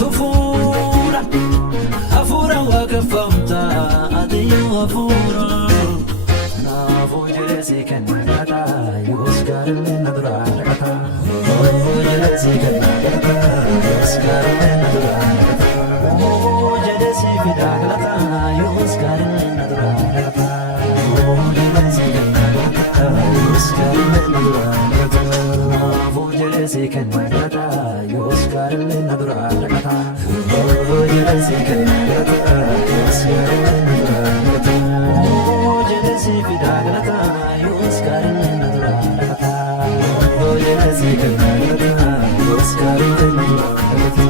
tufura afura waqfamta adiyo afura nafujesi kanata yusgar nadra kata nafujesi kanata yusgar nadra nafujesi vidaglata yusgar nadra kata nafujesi kanata yusgar nadra kata nafujesi kanata yusgar nadra kata nafujesi kanata yusgar nadra kata nafujesi vidaglata yusgar nadra kata nafujesi kanata yusgar nadra kata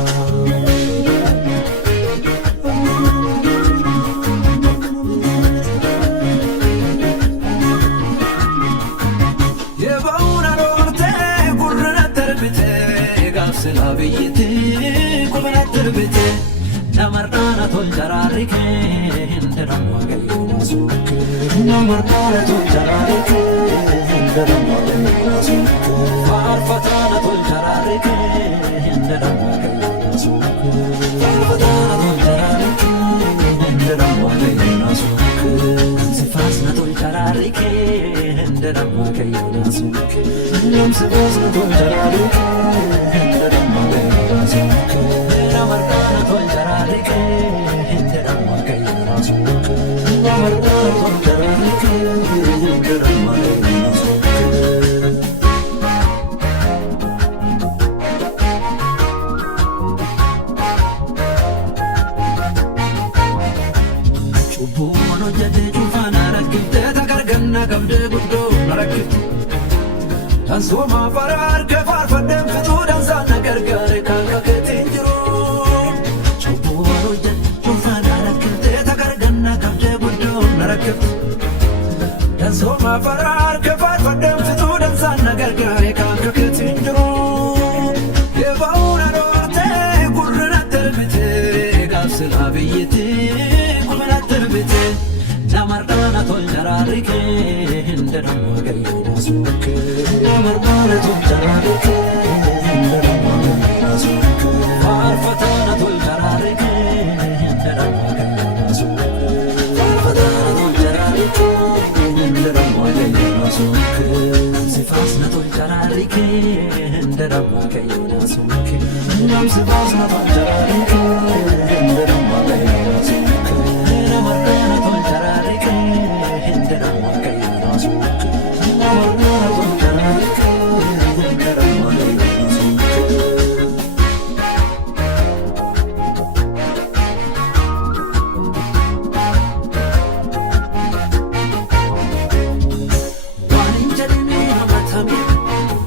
Slaviyete kumana terbete namarana toljararike hindaram wagayunasuk namarana toljararike hindaram wagayunasuk farfatana toljararike hindaram wagayunasuk farfatana toljararike hindaram wagayunasuk sifasna toljararike hindaram wagayunasuk sifasna toljararike namarana toljararike hindaram wagayunasuk namarana toljararike hindaram wagayunasuk Chubuno jade jufana rakibte takarganna kabde guddo narakibte Tansoma farar ke farfadem fitu dansa nagargare kankaketin jiru Chubuno jade jufana rakibte takarganna kabde guddo narakibte Tansoma farar ke farfadem fitu dansa nagargare kankaketin jiru Yebauna rote gurrina terbite gafsila biyete terbite namarana toljararike hindaram wagayunasuk namarana toljararike hindaram wagayunasuk farfatana toljararike hindaram wagayunasuk farfatana toljararike hindaram wagayunasuk sifasna toljararike hindaram wagayunasuk sifasna toljararike hindaram wagayunasuk namarana toljararike hindaram wagayunasuk namarana toljararike hindaram wagayunasuk Wani jadini hamatame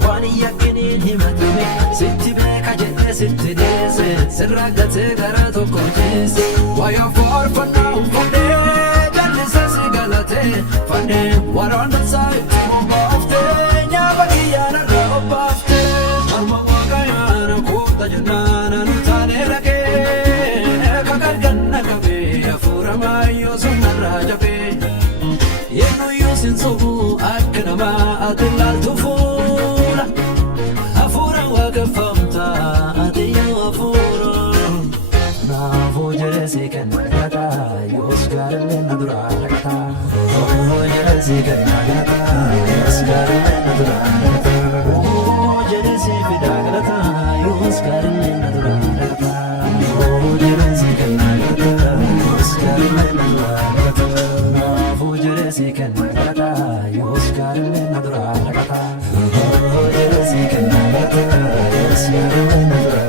wani yakinin himatame sitti beka jedhe sitti deese sirragate gara tokko jeese waya farfanna uffanne jallise sigalate fanne waraana saayitti obbaafte nyaaba kiyyaanarra obbaafte marma waaqayyaana koota jennaana nutaane dhaqee kakalganna qabee hafuura maayyoo sunnarraa jabee yennuyyuu sin sobu akka namaa ati laaltu fuula hafuura waaqeffamta ati yoo hafuura nafujesi kanata yusgar nadra kata nafujesi kanata yusgar nadra kata nafujesi vidaglata yusgar nadra kata nafujesi kanata yusgar nadra kata nafujesi kanata yusgar nadra kata nafujesi kanata yusgar nadra